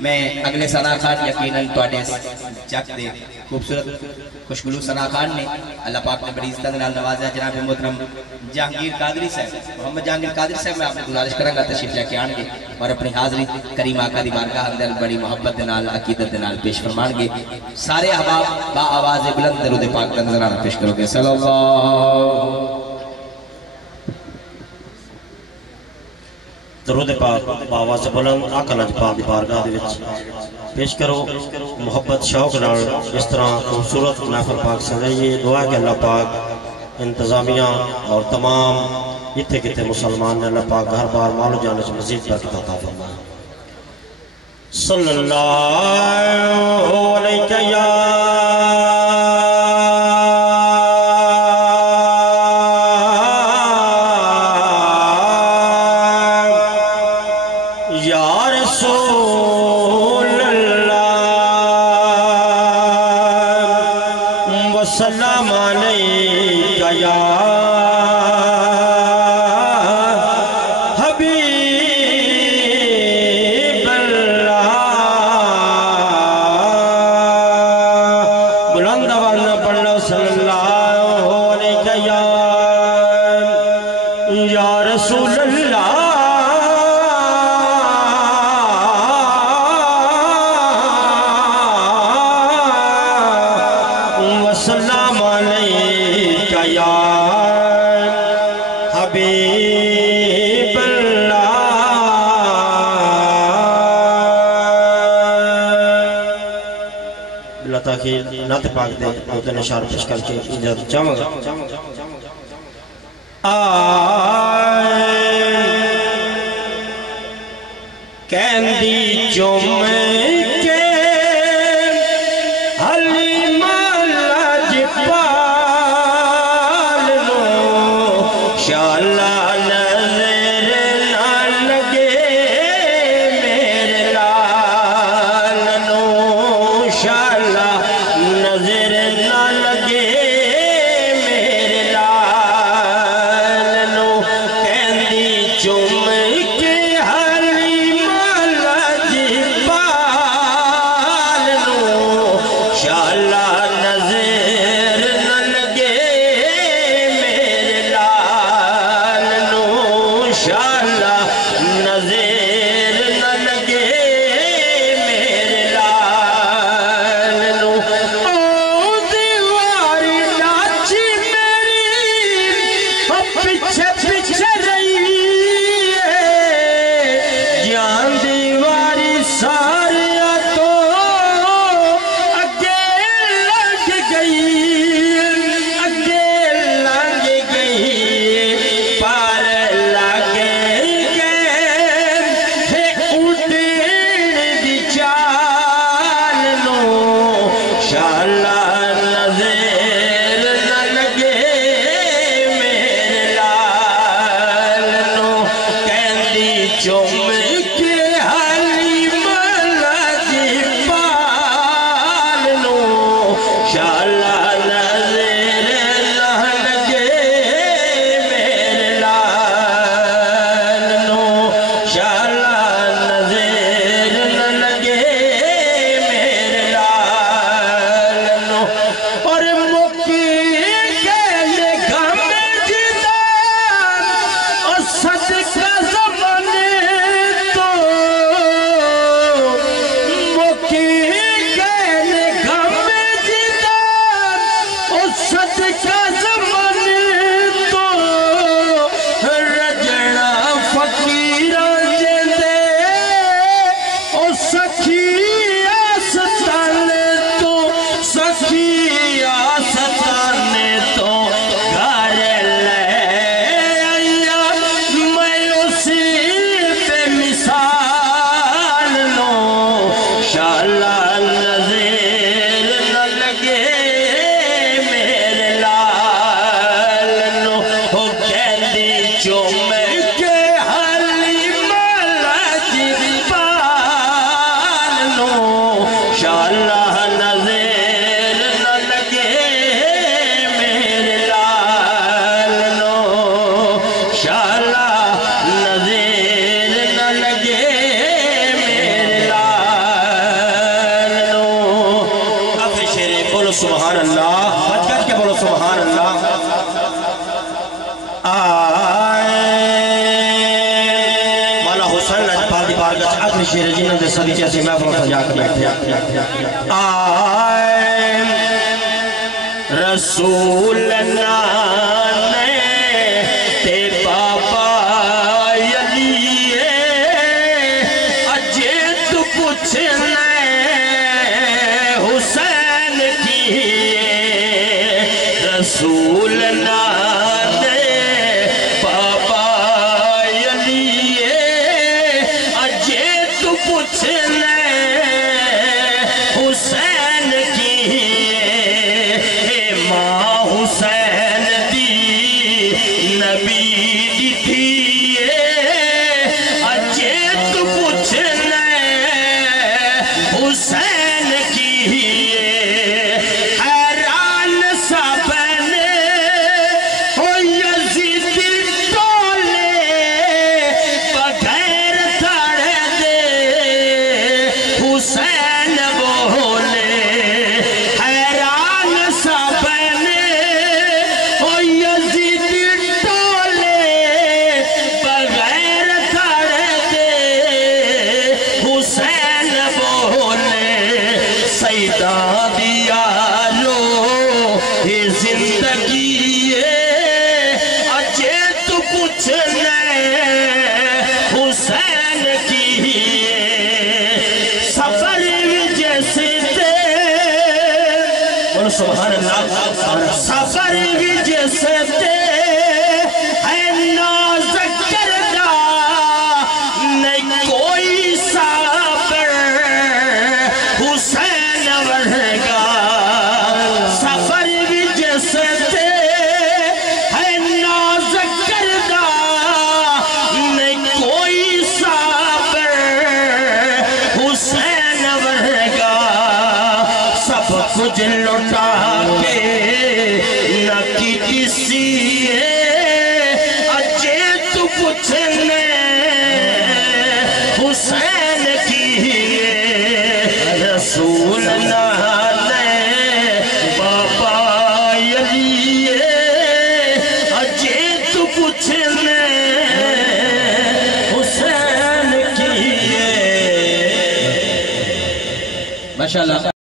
میں اگلے ثنا خان یقیناً توڑے چک دے خوبصورت خوشگلو ثنا خان نے اللہ پاک نے بڑی عزت نال نوازا جناب محترم جہانگیر قادری صاحب محمد جہانگیر قادری صاحب میں آپ نے گزارش کروں گا تشریف لے کے آن گے اور اپنی حاضری کریم آقا دی بارگاہ اندر بڑی محبت دے نال عقیدت دے نال پیش فرمان گے سارے احباب با آواز بلند درود پاک کا نظرانہ پیش کرو گے صلی اللہ درود پاک باواز بلند آقا لجپال دی بارگاہ دے وچ پیش کرو محبت شوق نال اس طرح خوبصورت محفل پاک سجائیے دعا کہ اللہ پاک انتظامیہ اور تمام جتھے کتے مسلمان نے اللہ پاک ہر بار مال و جان سے مزید برکت عطا فرمائے صلی اللہ علیہ یا السلام علیکہ یا حبیب اللہ بلند آواز نہ پڑھنا صلی اللہ علیکہ یا رسول اللہ السلام علیکہ یا حبیب اللہ بلا تاخیر نعت پاک دے دوتے نشار پیش کر کے اجازت چاہوں گا کہندی چومے نظر نہ لگے میرے سبحان اللہ، بچ کر کے بولو سبحان اللہ۔ مولا حسین لاجپال دی بارگاہ چ آخری شیر جنہاں دے صدیقے سے محفل سجا کے بیٹھے آئے رسول نانے تے بابا یلی اجے تو پوچھنے حسین کی رسول نانے بابا یلی اجے تو پوچھنے حسین کی ماں حسین دی نبی دی تھی اجے تو پوچھنے حسین کی حیران سب نے ہو یزید ٹولے بغیر تھڑے دے حسین بولے حیران سب نے ہو یزید ٹولے بغیر تھڑے دے حسین بولے سیدہ دیا لو یہ زندگی اجے تو پوچھنے حسین کی سفر جیسے دے اور سبحان اللہ سفر جیسے دے ہے ناز کردہ نہیں کوئی صابر حسین ورگا سفر جیسے دے ہے ناز کردہ نہیں کوئی صابر حسین ورگا سب کچھ لٹا کے نہ کی کسی اجے تو پوچھنے حسین کی رسول نانے بابا یلی اجے تو پوچھنے حسین کی ماشاءاللہ۔